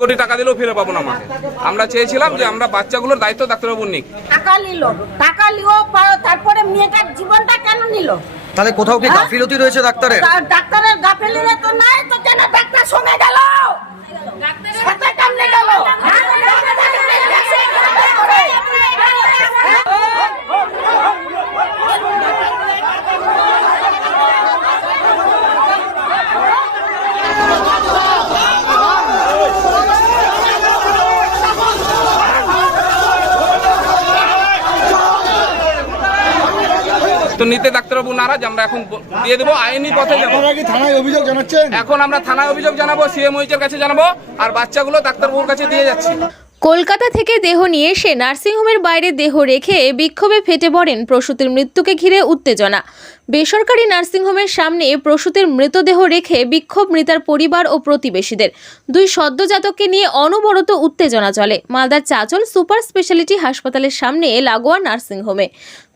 কোটি টাকা দিলেও ফিরে পাবো না মাকে। আমরা চেয়েছিলাম যে আমরা বাচ্চাগুলোর দায়িত্ব ডাক্তারবাবু নিক। টাকা লিও, তারপরে মেয়েটার জীবনটা কেন নিল? তাহলে কোথাও কি গাফিলতি রয়েছে ডাক্তারের? ডাক্তারের গাফিলতি তো নাই তো, কেন ডাক্তার সঙ্গে গেল? সাথে কেমনে গেল? তো নিতে ডাক্তারবাবু নারাজ, আমরা এখন দিয়ে দেবো, আইনি পথে যাবো। থানায় অভিযোগ জানাচ্ছেন? এখন আমরা থানায় অভিযোগ জানাবো, সিএমওইচের কাছে জানাবো, আর বাচ্চাগুলো ডাক্তারবাবুর কাছে দিয়ে যাচ্ছি। কলকাতা থেকে দেহ নিয়ে এসে নার্সিংহোমের বাইরে দেহ রেখে বিক্ষোভে ফেটে পড়েন প্রসূতির মৃত্যুকে ঘিরে উত্তেজনা। বেসরকারি নার্সিংহোমের সামনে প্রসূতির মৃতদেহ রেখে বিক্ষোভ মৃতার পরিবার ও প্রতিবেশীদের। দুই সদ্যজাতককে নিয়ে অনবরত উত্তেজনা চলে মালদার চাচল সুপার স্পেশালিটি হাসপাতালের সামনে লাগোয়া নার্সিংহোমে।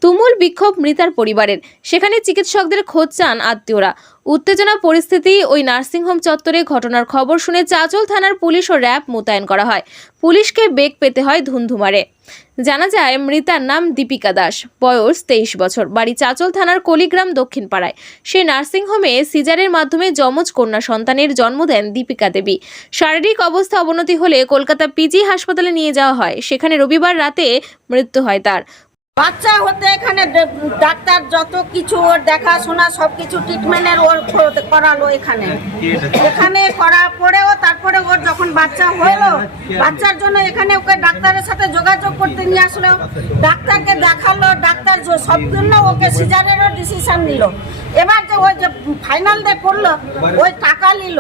তুমুল বিক্ষোভ মৃতার পরিবারের, সেখানে চিকিৎসকদের খোঁজ চান আত্মীয়রা। উত্তেজনা পরিস্থিতি ওই নার্সিংহোম চত্বরে। ঘটনার খবর শুনে চাচল থানার পুলিশ ও র্যাব মোতায়েন করা হয়। পুলিশকে বেগ পেতে হয় ধুন্ধুমারে। জানা যায় মৃতার নাম দীপিকা দাস, বয়স 23 বছর, বাড়ি চাচল থানার কলিগ্রাম দক্ষিণ পাড়ায়। সে নার্সিংহোমে সিজারের মাধ্যমে যমজ কন্যা সন্তানের জন্ম দেন দীপিকা দেবী। শারীরিক অবস্থা অবনতি হলে কলকাতা পিজি হাসপাতালে নিয়ে যাওয়া হয়, সেখানে রবিবার রাতে মৃত্যু হয় তার। বাচ্চা হতে এখানে ডাক্তার যত কিছু ওর দেখাশোনা সবকিছু ট্রিটমেন্টের ওর করালো এখানে করার পরেও তারপরে ওর যখন বাচ্চা হলো, বাচ্চার জন্য এখানে ওকে ডাক্তারের সাথে যোগাযোগ করতে নিয়ে আসলো, ডাক্তারকে দেখালো, ডাক্তার সব জন্য ওকে সিজারেরও ডিসিশন নিল। এবার যে ওই যে ফাইনাল ডে করলো, ওই টাকা নিল।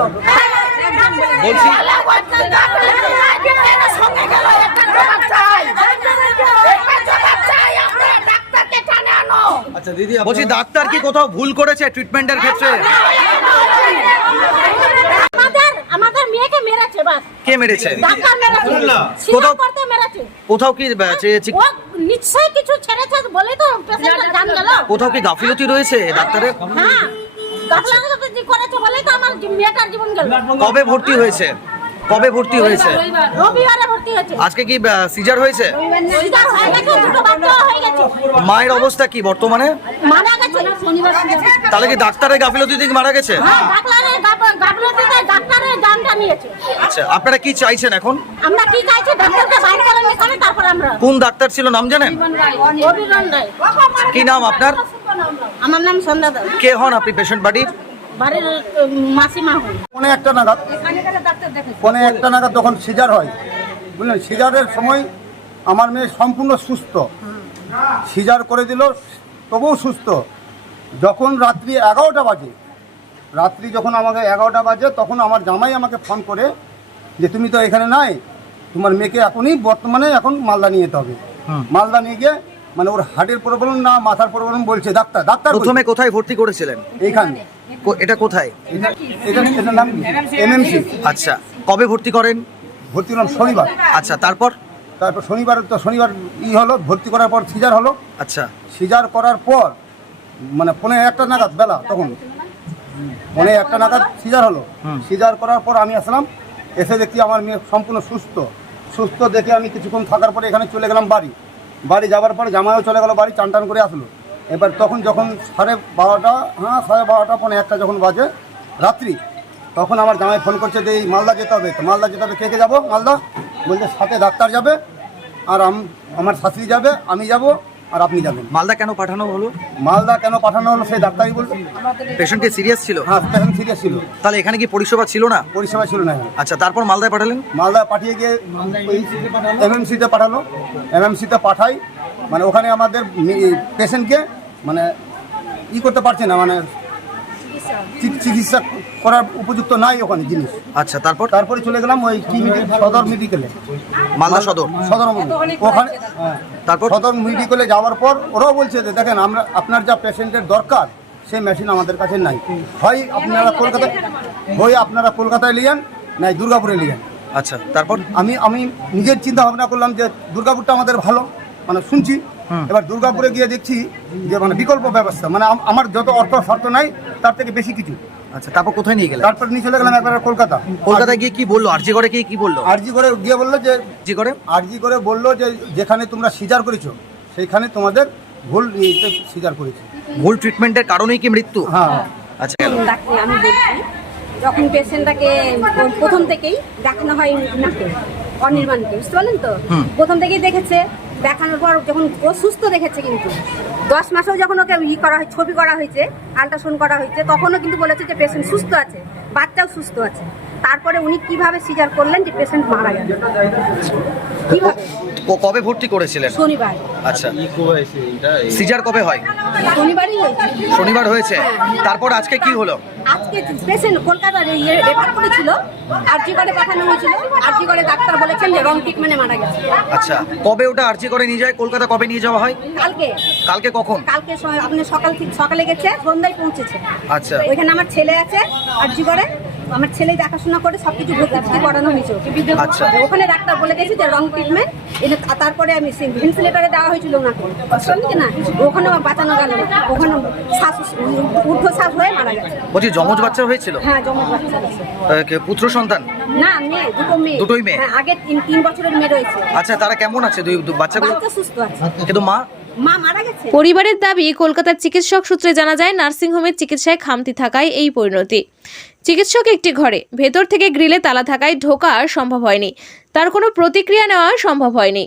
আচ্ছা দিদি, বলছি ডাক্তার কি কোথাও ভুল করেছে ট্রিটমেন্টের ক্ষেত্রে? আমাদের মেয়েকে মেরেছে। বাস কে মেরেছে? ডাক্তার মেরেছে। কোথাও করতে মেরেছে। কোথাও কি ও নিশ্চয়ই কিছু ছেড়েছে বলে তো পেশেন্টটা জান গেল। কোথাও কি গাফিলতি রয়েছে ডাক্তারের? হ্যাঁ, গাফিলতি করেছে বলে তো আমার মেয়েটার জীবন গেল। কবে ভর্তি হয়েছে? রবিবারে ভর্তি হয়েছে। আজকে কি সিজার হয়েছে? সিজার হয়ে গেছে, দুটো বাচ্চা হয়ে গেছে। মায়ের অবস্থা কি বর্তমানে? মারা গেছে। তাহলে কি ডাক্তারের গাফিলতি থেকে মারা গেছে? হ্যাঁ, গাফিলতিতে ডাক্তারের জানটা নিয়েছে। আচ্ছা, আপনারা কি চাইছেন এখন? আমরা কি চাইছি, ডাক্তারকে বাইরে করে নিয়ে তারপর আমরা। কোন ডাক্তার ছিল নাম জানেন? অভিরন রায়। কি নাম আপনার? আমার নাম সন্ধ্যা দাস। কে হন আপনি পেশেন্ট বাড়ির? বাড়ির মাসিমা হই। পৌনে একটা নাগাদ তখন সিজার হয়, বুঝলেন। সিজারের সময় আমার মেয়ে সম্পূর্ণ সুস্থ, সিজার করে দিল, তবুও সুস্থ। যখন রাত্রি 11টা বাজে, যখন আমাকে 11টা বাজে, তখন আমার জামাই আমাকে ফোন করে যে তুমি তো এখানে নাই, তোমার মেয়েকে এখনই বর্তমানে এখন মালদা নিয়ে যেতে হবে। মালদা নিয়ে গিয়ে মানে ওর হার্টের প্রবলেম না মাথার প্রবলেম বলছে ডাক্তার। প্রথমে কোথায় ভর্তি করেছিলেন? এইখানে। এটা কোথায়? এটার নাম এমএমসি। আচ্ছা, কবে ভর্তি করেন? ভর্তি হলাম শনিবার। আচ্ছা, তারপর শনিবার হলো, ভর্তি করার পর সিজার হলো। আচ্ছা, সিজার করার পর মানে পৌনে একটা নাগাদ বেলা, তখন পৌনে একটা নাগাদ সিজার হলো। সিজার করার পর আমি আসলাম, এসে দেখি আমার মেয়ে সম্পূর্ণ সুস্থ দেখে আমি কিছুক্ষণ থাকার পরে এখানে চলে গেলাম বাড়ি যাওয়ার পরে জামাইও চলে গেল বাড়ি, চান করে আসলো। এবার তখন যখন 12:30 পৌনে একটা যখন বাজে রাত্রি, তখন আমার জামাই ফোন করছে যে এই মালদা যেতে হবে। তো মালদা যেতে হবে, কে যাবো মালদা? বলছে সাথে ডাক্তার যাবে, আর আমার শাশুড়ি যাবে, আমি যাব, আর আপনি যাবেন। মালদা কেন পাঠানো হলো? সেই ডাক্তারই বলছে। পেশেন্ট কি সিরিয়াস ছিল? হ্যাঁ, পেশেন্ট সিরিয়াস ছিল। তাহলে এখানে কি পরিষেবা ছিল না? পরিষেবা ছিল না। আচ্ছা, তারপর মালদায় পাঠালেন? মালদায় পাঠিয়ে গিয়ে এমএমসিতে পাঠালো। এমএমসিতে পাঠাই, মানে ওখানে আমাদের পেশেন্টকে মানে করতে পারছে না, মানে চিকিৎসা করার উপযুক্ত নাই ওখানে জিনিস। আচ্ছা, তারপরে চলে গেলাম ওই সদর মেডিকেলে, মালদা সদর ওখানে। তারপর সদর মেডিকেলে যাওয়ার পর ওরাও বলছে যে দেখেন, আপনার যা পেশেন্টের দরকার সেই মেশিন আমাদের কাছে নাই, হয় আপনারা কলকাতায় নিয়েন, নাই দুর্গাপুরে নিয়েন। আচ্ছা, তারপর আমি নিজের চিন্তা ভাবনা করলাম যে দুর্গাপুরটা আমাদের ভালো, মানে শুনছি। এবার দুর্গাপুরে গিয়ে দেখছি যে মানে বিকল্প ব্যবস্থা, মানে আমার যত অর্থ শর্ত নাই তার থেকে বেশি কিছু। আচ্ছা, তারপর কোথায় নিয়ে গেলেন? তারপর নিয়ে চলে গেলাম একবার কলকাতা। কলকাতায় গিয়ে কি বললো? আরজি করে কি বললো? আরজি করে গিয়ে বললো যে আরজি করে বললো যে যেখানে তোমরা সিজার করেছো সেইখানে তোমাদের ভুল সিজার করেছে। ভুল ট্রিটমেন্টের কারণেই কি মৃত্যু? হ্যাঁ। আচ্ছা, ডাক্তার আমি বলছি যখন পেশেন্টটাকে প্রথম থেকেই দেখানো হয় নাকি অনির্বাণকে, বুঝতে পারলেন তো? প্রথম থেকেই দেখেছে, দেখানোর পর যখন ও সুস্থ দেখেছে, কিন্তু 10 মাসেও যখন ওকে করা হয়, ছবি করা হয়েছে, আল্ট্রাসাউন্ড করা হয়েছে, তখনও কিন্তু বলেছে যে পেশেন্ট সুস্থ আছে, বাচ্চাও সুস্থ আছে। তারপরে উনি কিভাবে সিজার করলেন যে পেশেন্ট মারা গেল? কিভাবে? কবে ভর্তি করেছিলেন? শনিবার। আচ্ছা, সিজার কবে হয়? শনিবারই হয়েছে। শনিবার হয়েছে। তারপর আজকে কি হলো? আজকে পেশেন্ট কলকাতার রেফার করেছিল, আরজি করে পাঠানো হয়েছিল। আরজি করে ডাক্তার বলেছেন যে রং ট্রিটমেন্টে মারা গেছে। আচ্ছা, কবে ওটা আরজি করে নিয়ে যায়? কলকাতা কবে নিয়ে যাওয়া হয়? কালকে কখন? কালকে আপনি সকালে গেছে, সন্ধ্যায় পৌঁছেছে। আচ্ছা, ওইখানে আমার ছেলে আছে আরজি করে, আমার ছেলে দেখাশোনা করে সবকিছু ভর্তি করানো হয়েছে। আচ্ছা। ওখানে ডাক্তার বলে গেছে যে রং ট্রিটমেন্ট, তারপরে আমি ভেন্টিলেটরে দেওয়া হয়েছিল ওনাকে, বুঝলেন না? ওখানে বাঁচানো গেল না, ওখানে ঊর্ধ্বশ্বাস হয়ে মারা গেছে। বলছি জমজ বাচ্চা হয়েছিল? হ্যাঁ, জমজ বাচ্চা হয়েছে। পুত্র সন্তান? না, মেয়ে, দুটো মেয়ে। দুটোই মেয়ে? হ্যাঁ, আগে 3 বছরের মেয়ে রয়েছে। আচ্ছা, তারা কেমন আছে বাচ্চাগুলো? বাচ্চা সুস্থ আছে, কিন্তু মা মারা গেছে। পরিবারের দাবি, কলকাতার চিকিৎসক সূত্রে জানা যায় নার্সিংহোমের চিকিৎসায় খামতি থাকায় এই পরিণতি। চিকিৎসক একটি ঘরে, ভেতর থেকে গ্রিলে তালা থাকায় ঢোকা সম্ভব হয়নি, তার কোনো প্রতিক্রিয়া নেওয়া সম্ভব হয়নি।